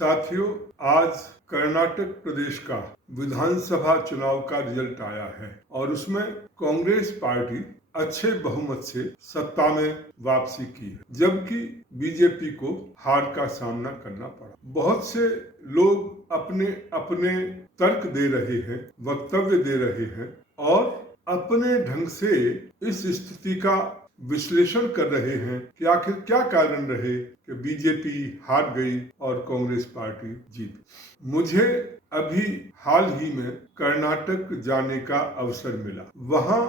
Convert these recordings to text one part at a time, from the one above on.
साथियों, आज कर्नाटक प्रदेश का विधानसभा चुनाव का रिजल्ट आया है और उसमें कांग्रेस पार्टी अच्छे बहुमत से सत्ता में वापसी की है, जबकि बीजेपी को हार का सामना करना पड़ा। बहुत से लोग अपने अपने तर्क दे रहे हैं, वक्तव्य दे रहे हैं और अपने ढंग से इस स्थिति का विश्लेषण कर रहे हैं कि आखिर क्या कारण रहे कि बीजेपी हार गई और कांग्रेस पार्टी जीत। मुझे अभी हाल ही में कर्नाटक जाने का अवसर मिला। वहां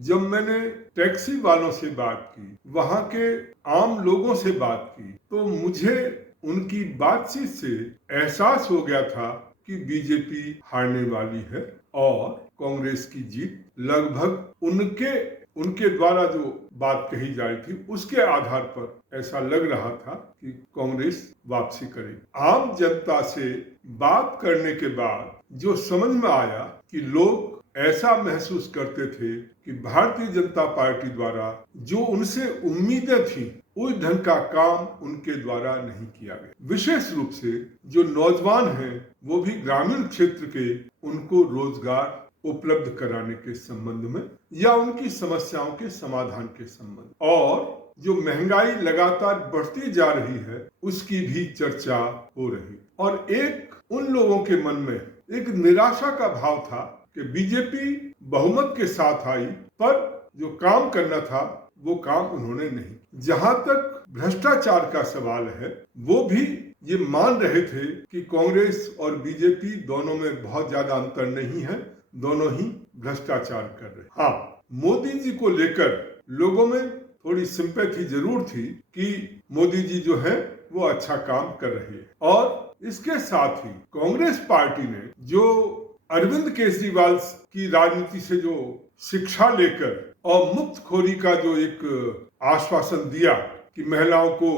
जब मैंने टैक्सी वालों से बात की, वहां के आम लोगों से बात की, तो मुझे उनकी बातचीत से एहसास हो गया था कि बीजेपी हारने वाली है और कांग्रेस की जीत लगभग उनके द्वारा जो बात कही जा रही थी उसके आधार पर ऐसा लग रहा था कि कांग्रेस वापसी करेगी। आम जनता से बात करने के बाद जो समझ में आया कि लोग ऐसा महसूस करते थे कि भारतीय जनता पार्टी द्वारा जो उनसे उम्मीदें थी उस ढंग का काम उनके द्वारा नहीं किया गया। विशेष रूप से जो नौजवान हैं वो भी ग्रामीण क्षेत्र के, उनको रोजगार उपलब्ध कराने के संबंध में या उनकी समस्याओं के समाधान के संबंध, और जो महंगाई लगातार बढ़ती जा रही है उसकी भी चर्चा हो रही। और एक उन लोगों के मन में एक निराशा का भाव था कि बीजेपी बहुमत के साथ आई पर जो काम करना था वो काम उन्होंने नहीं। जहां तक भ्रष्टाचार का सवाल है, वो भी ये मान रहे थे कि कांग्रेस और बीजेपी दोनों में बहुत ज्यादा अंतर नहीं है, दोनों ही भ्रष्टाचार कर रहे। हाँ, मोदी जी को लेकर लोगों में थोड़ी सिंपैथी जरूर थी कि मोदी जी जो है वो अच्छा काम कर रहे हैं। और इसके साथ ही कांग्रेस पार्टी ने जो अरविंद केजरीवाल की राजनीति से जो शिक्षा लेकर और मुफ्तखोरी का जो एक आश्वासन दिया कि महिलाओं को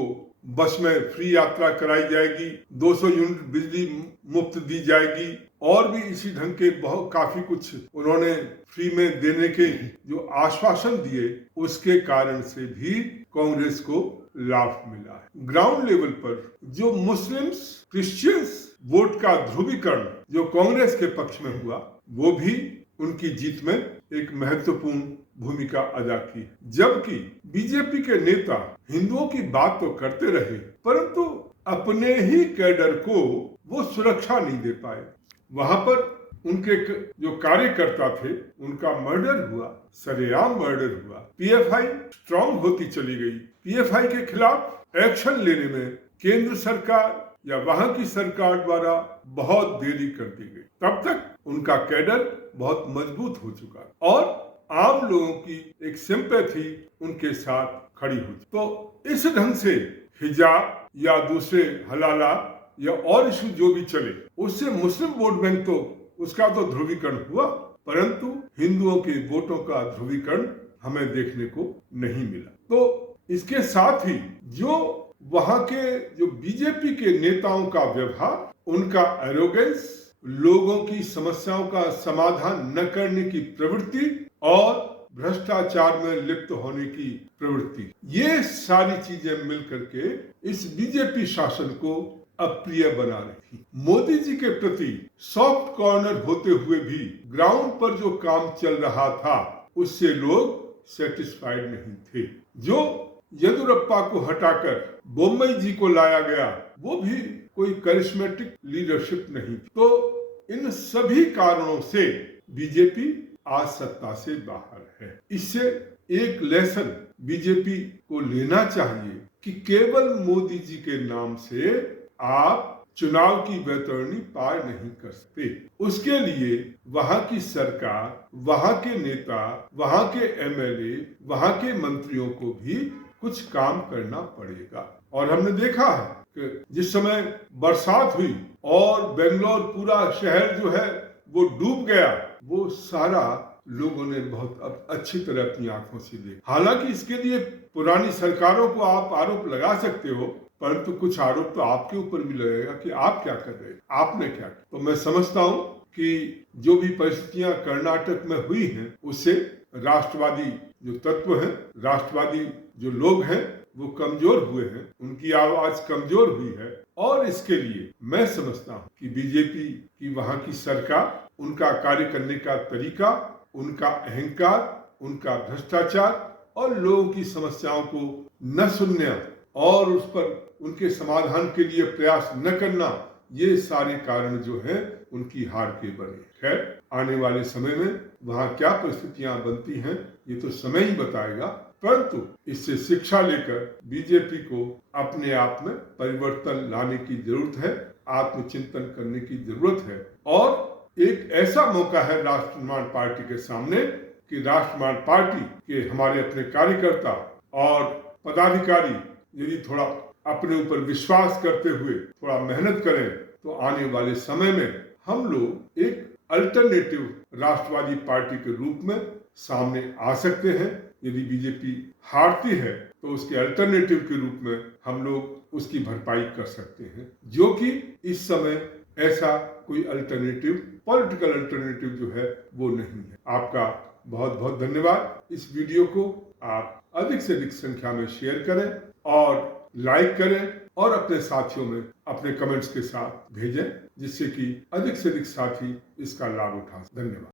बस में फ्री यात्रा कराई जाएगी, 200 यूनिट बिजली मुफ्त दी जाएगी और भी इसी ढंग के काफी कुछ उन्होंने फ्री में देने के जो आश्वासन दिए, उसके कारण से भी कांग्रेस को लाभ मिला है। ग्राउंड लेवल पर जो मुस्लिम्स क्रिश्चियंस वोट का ध्रुवीकरण जो कांग्रेस के पक्ष में हुआ, वो भी उनकी जीत में एक महत्वपूर्ण भूमिका अदा की। जबकि बीजेपी के नेता हिंदुओं की बात तो करते रहे परंतु अपने ही कैडर को वो सुरक्षा नहीं दे पाए। वहां पर उनके जो कार्यकर्ता थे उनका मर्डर हुआ, सरेआम मर्डर हुआ। पीएफआई स्ट्रांग होती चली गई। पीएफआई के खिलाफ एक्शन लेने में केंद्र सरकार या वहां की सरकार द्वारा बहुत देरी कर दी गई। तब तक उनका कैडर बहुत मजबूत हो चुका और आम लोगों की एक सिंपैथी उनके साथ खड़ी हो। तो इस ढंग से हिजाब या दूसरे हलाला या और इशू जो भी चले, उससे मुस्लिम वोट बैंक तो उसका तो ध्रुवीकरण हुआ, परंतु हिंदुओं के वोटों का ध्रुवीकरण हमें देखने को नहीं मिला। तो इसके साथ ही जो वहां के जो बीजेपी के नेताओं का व्यवहार, उनका एरोगेंस, लोगों की समस्याओं का समाधान न करने की प्रवृत्ति और भ्रष्टाचार में लिप्त होने की प्रवृत्ति, ये सारी चीजें मिलकर के इस बीजेपी शासन को अप्रिय बना रही थी। मोदी जी के प्रति सॉफ्ट कॉर्नर होते हुए भी ग्राउंड पर जो काम चल रहा था उससे लोग सेटिस्फाइड नहीं थे। जो येदियुरप्पा को हटाकर बोम्मई जी को लाया गया, वो भी कोई करिश्मेटिक लीडरशिप नहीं। तो इन सभी कारणों से बीजेपी आज सत्ता से बाहर है। इससे एक लेसन बीजेपी को लेना चाहिए कि केवल मोदी जी के नाम से आप चुनाव की वैतरणी पार नहीं कर सकते। उसके लिए वहां की सरकार, वहां के नेता, वहां के एमएलए, वहां के मंत्रियों को भी कुछ काम करना पड़ेगा। और हमने देखा है कि जिस समय बरसात हुई और बेंगलोर पूरा शहर जो है वो डूब गया, वो सारा लोगों ने बहुत अच्छी तरह अपनी आंखों से देखा। हालांकि इसके लिए पुरानी सरकारों को आप आरोप लगा सकते हो, परंतु कुछ आरोप तो आपके ऊपर भी लगेगा कि आप क्या कर रहे हैं, आपने क्या किया। तो मैं समझता हूं कि जो भी परिस्थितियां कर्नाटक में हुई हैं, उससे राष्ट्रवादी जो तत्व हैं, राष्ट्रवादी जो लोग हैं, वो कमजोर हुए हैं, उनकी आवाज कमजोर हुई है। और इसके लिए मैं समझता हूँ कि बीजेपी की वहां की सरकार, उनका कार्य करने का तरीका, उनका अहंकार, उनका भ्रष्टाचार और लोगों की समस्याओं को न सुनना और उस पर उनके समाधान के लिए प्रयास न करना, ये सारे कारण जो हैं उनकी हार के बने। खैर, आने वाले समय में वहां क्या परिस्थितियां बनती हैं ये तो समय ही बताएगा, परंतु इससे शिक्षा लेकर बीजेपी को अपने आप में परिवर्तन लाने की जरूरत है, आत्मचिंतन करने की जरूरत है। और एक ऐसा मौका है राष्ट्र निर्माण पार्टी के सामने कि राष्ट्र निर्माण पार्टी के हमारे अपने कार्यकर्ता और पदाधिकारी यदि थोड़ा अपने ऊपर विश्वास करते हुए थोड़ा मेहनत करें तो आने वाले समय में हम लोग एक अल्टरनेटिव राष्ट्रवादी पार्टी के रूप में सामने आ सकते हैं। यदि बीजेपी हारती है तो उसके अल्टरनेटिव के रूप में हम लोग उसकी भरपाई कर सकते हैं, जो कि इस समय ऐसा कोई अल्टरनेटिव, पॉलिटिकल अल्टरनेटिव जो है वो नहीं है। आपका बहुत बहुत धन्यवाद। इस वीडियो को आप अधिक से अधिक संख्या में शेयर करें और लाइक करें और अपने साथियों में अपने कमेंट्स के साथ भेजें, जिससे कि अधिक से अधिक साथी इसका लाभ उठा। धन्यवाद।